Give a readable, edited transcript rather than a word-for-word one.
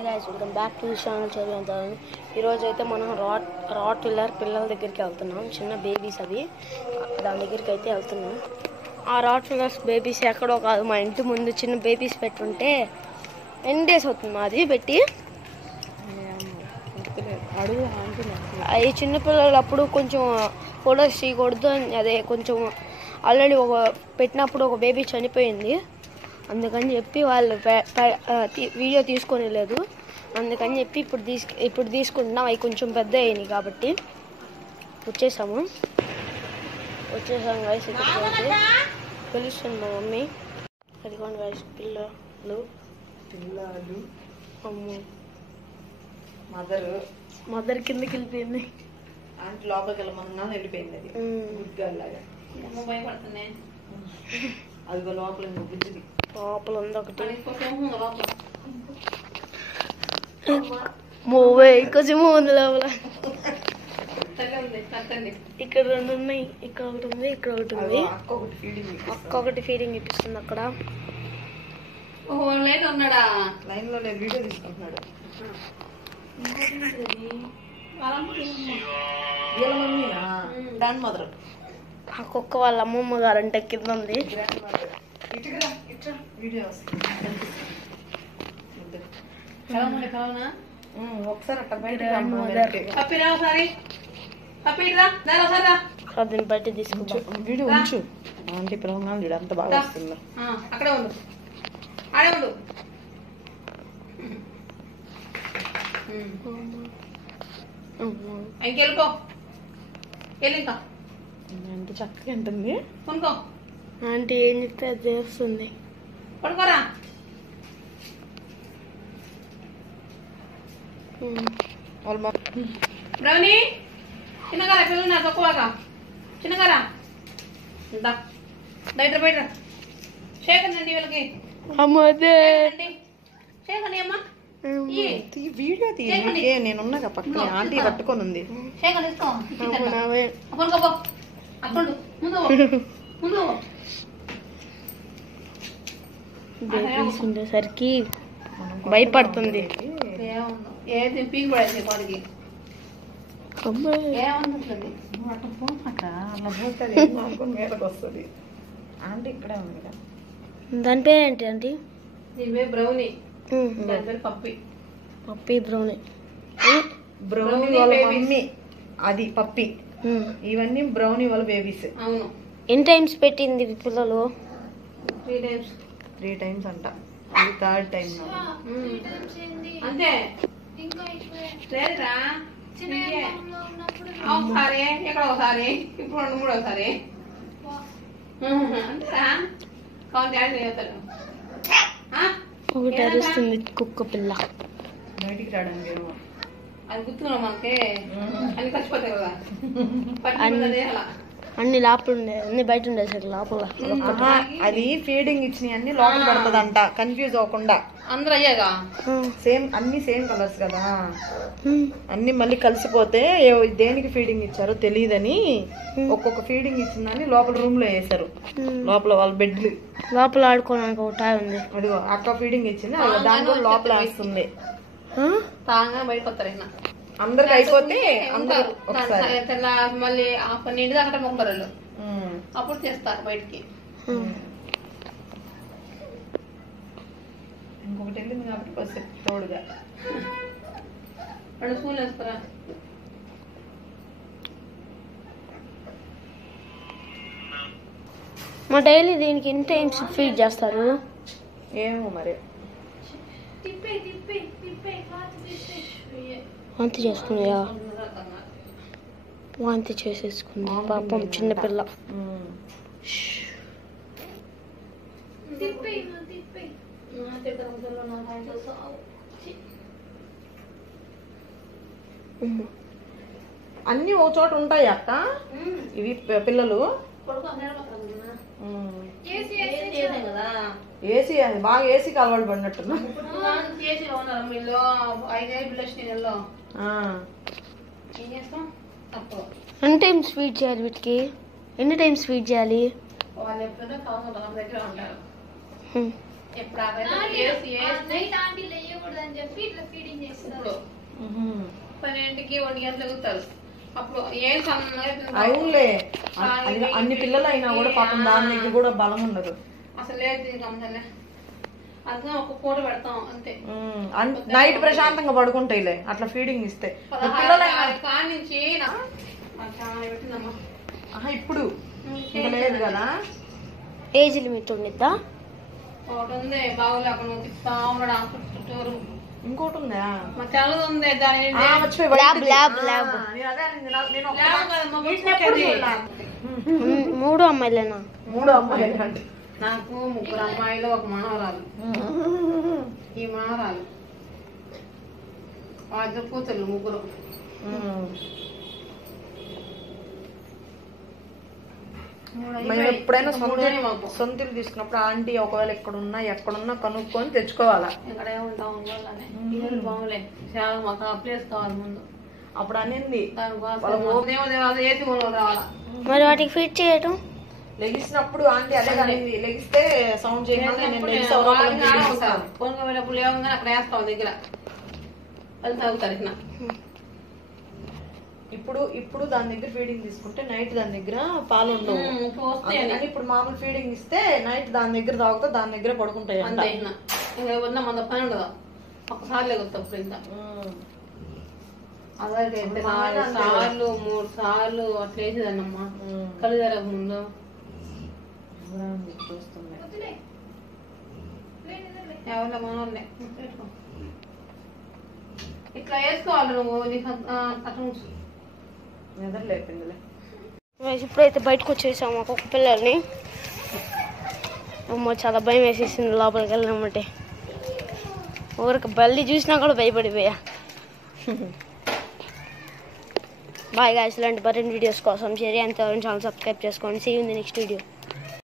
Hi guys, welcome back to channel చదివేంతాను. ఈరోజు అయితే మనం రాట్ విల్లర్ పిల్లల దగ్గరికి వెళ్తున్నాం. చిన్న బేబీస్ అవి, దాని దగ్గరికి అయితే వెళ్తున్నాం. ఆ రాట్ విల్లర్స్ బేబీస్ ఎక్కడో కాదు, మా ఇంటి ముందు చిన్న బేబీస్ పెట్టుంటే ఎన్ని డేస్ అవుతుంది మాది పెట్టి. అవి చిన్నపిల్లలు అప్పుడు కొంచెం ఫొటోస్ తీయకూడదు, అదే కొంచెం ఆల్రెడీ పెట్టినప్పుడు ఒక బేబీ చనిపోయింది. అందుకని చెప్పి వాళ్ళు వీడియో తీసుకొని లేదు. అందుకని చెప్పి ఇప్పుడు తీసుకుంటున్నాం. అవి కొంచెం పెద్ద అయినాయి కాబట్టి వచ్చేసాము గైస్. ఇక్కడికి పిలుస్తుంది మా మమ్మీ. అదిగోండి గైస్, పిల్లలు అమ్మ మదర్ కిందకి వెళ్ళిపోయింది. అంటే లోపలికి వెళ్ళమన్నా వెళ్ళిపోయింది. అది గుడ్ గర్ల్ లాగా భయపడుతున్నాయి. అదిగో లోపల బుజ్జిది లోపల ఉంది ఒకటి. కొంచెం ఉంది లోపల. ఇక్కడ రెండు ఉన్నాయి, ఇక్కడ ఒకటి ఉంది, ఇక్కడ ఒకటి ఉంది. అక్క ఒకటి ఫీడింగ్ ఇప్పిస్తుంది అక్కడ. లైన్ లో వీడియో తీసుకుంటున్నాడు. Grand mother. ఆ కుక్క వాళ్ళ అమ్మమ్మ గారంటే కింద ఉంది. ఒకసారి బయట తీసుకుంటా. వీడియో ఉంచు. ఆంటీ పిల్లలు చూడు అంత బాగా వస్తుంది. అక్కడే ఉండు, ఆడే ఉండు. ఇంకెళ్ళిపో, వెళ్ళి ఇంకా అంటే చక్కగా ఉంటుంది. కొనుక్కో. ఆంటీ ఏం చెప్తే అది చేస్తుంది. పడుకోరా. బ్రౌనీ చిన్నగారా, పిల్లలు నా తక్కువగా చిన్నగారా. బయట బయట చేయకండి వీళ్ళకి. చేయకండి అమ్మా. వీడియో నేనున్నా పక్కన. ఆంటీ పట్టుకొని ఉంది. బేబీస్ ఉండేసరికి భయపడుతుంది. ఏది పీకి పడేది వాడికి. మీదకి వస్తుంది. ఆంటీ ఇక్కడే ఉంది కదా. దాని పేరు ఏంటి ఆంటీ? ఇవే బ్రౌనీ, దాని పేరు పప్పి. పప్పి బ్రౌనీ. బ్రౌనీ వాళ్ళ మమ్మీ అది పప్పి. ఇవన్నీ బ్రౌనీ వాళ్ళ బేబీస్. అవును. ఎన్ని టైమ్స్ పెట్టింది పిల్లలు? 3 times అంట. ఇది 3rd time. అంతే లేదురా. ఒకసారి ఎక్కడ ఒకసారి, ఇప్పుడు 2-3 అంతేరా. కావాలి డాడీ చేస్తాడు. ఒకటి అరుస్తుంది కుక్క పిల్ల. బయటికి రావడానికి అది గుర్తున్నాం మనకి. అన్ని ఖర్చుపోతాయి కదా. పట్టి అలా అన్ని లోపల ఉండే, అన్ని బయట ఉండేసరికి లోపల. అది ఫీడింగ్ ఇచ్చినవి అన్ని లోపల పడుతుందంట, కన్ఫ్యూజ్ అవ్వకుండా. అందరూ అయ్యాగా సేమ్, అన్ని సేమ్ కలర్స్ కదా. అన్ని మళ్ళీ కలిసిపోతే దేనికి ఫీడింగ్ ఇచ్చారో తెలియదని ఒక్కొక్క ఫీడింగ్ ఇచ్చిందని లోపల రూమ్ లో వేసారు. లోపల వాళ్ళ బెడ్లు లోపల ఆడుకోవడానికి ఒక టాయ్ ఉంది. అదిగో అక్క ఫీడింగ్ ఇచ్చింది, దాంట్లో లోపల వేస్తుంది. తాగా బయటకు వస్తారు. అందరికి అయిపోతే మళ్ళీ 12 దాకా మొక్కరు వాళ్ళు. అప్పుడు చేస్తారు బయటికి. ఇంకొకటి వెళ్ళింది కాబట్టి తోడుగా 2 స్పూన్లు వేస్తారా. మా డైలీ దీనికి ఎన్ని టైమ్స్ ఫీడ్ చేస్తారు ఏమో మరి. వాంతి చేసుకున్నాయా? వాంతి చేసేసుకుంది పాపం చిన్నపిల్ల. అన్ని ఒక చోట ఉంటాయి అక్క ఇవి పిల్లలు. ఏసీ బాగా ఏసీకి అలవాటు పడినట్టున్నా. ఎన్ని టైమ్స్ ఫీడ్ చేయాలి వీటికి? ఎన్ని టైమ్స్ ఫీడ్ చేయాలి? ఎప్పుడు ఇప్పుడు 12కి 1 గంటలు ఎగుతారు. అప్పుడు ఏం అవునులే, అన్ని పిల్లలు అయినా కూడా పాపం దాని దగ్గర కూడా బలం ఉండదు అసలు. లేదు గమనలే, అందుకని ఒక పూట పెడతాం అంతే. నైట్ ప్రశాంతంగా పడుకుంటాయిలే అట్లా ఫీడింగ్ ఇస్తే. కానించి పెట్టిందమ్మా. ఇప్పుడు ఇంకా లేదు కదా, ఏజ్ లిమిట్ ఉండిద్దా? ఒకటి ఉంది బాగులేకుండా తిప్పుతా ఉన్నాడు చుట్టూరు. ఇంకోటి ఉందా? మా తెల్లది ఉంది, దాని మూడు అమ్మాయిలేనా? 3 అమ్మాయిలు అంటే నాకు 3 అమ్మాయిలు 1 మనవరాలు. ఈ మనవరాలు వాళ్ళ కూతుర్లు 3. మేము ఎప్పుడైనా సొంతలు తీసుకున్నప్పుడు ఆంటీ ఒకవేళ ఎక్కడున్నా కనుక్కొని తెచ్చుకోవాలా. ఇక్కడే ఉంటాం బాగులే, చాలా మాకు ఆ ప్లేస్ కావాలి ముందు. అప్పుడు అనేది రావాలా. మరి వాటికి ఫీడ్ చేయటం లెగిసినప్పుడు ఆంటీ అదే అనేది, లెగిస్తే సౌండ్ చేయమని పోనుకోపోయినప్పుడు లేవగానే అక్కడ వేస్తాం దగ్గర, అది తాగుతారు. ఇప్పుడు దాని దగ్గర ఫీడింగ్ తీసుకుంటే నైట్ దాని దగ్గర పాలు ఉండవు. ఇప్పుడు మామూలు ఫీడింగ్ ఇస్తే నైట్ దాని దగ్గర తాగుతా, దాని దగ్గర పడుకుంటాయి. అంతే, ఇంకా మన పని ఉండదు. ఒకసారి లేకొస్తాప్పుడు ఇంకా అలాగే 4 సార్లు 3 సార్లు అట్లా వేసేదాన్నమ్మా కళ్ళు జరగక ముందు. చూస్తుంది ఎవరి మనోళ్ళే ఇట్లా వేసుకోవాలి నువ్వు, నీకు అట్లా నిద్రలేపిందిలే. ఇప్పుడైతే బయటకు వచ్చేసాము ఒక్కొక్క పిల్లల్ని. అమ్మో చాలా భయం వేసేసింది లోపలికి వెళ్ళామంటే. ఊరికి బల్లి చూసినా కూడా భయపడిపోయా. బాయ్ గాయ్స్, ఇలాంటి మరిన్ని వీడియోస్ కోసం షేర్ అండ్ ఛానల్ సబ్స్క్రైబ్ చేసుకోండి. See you in the next video.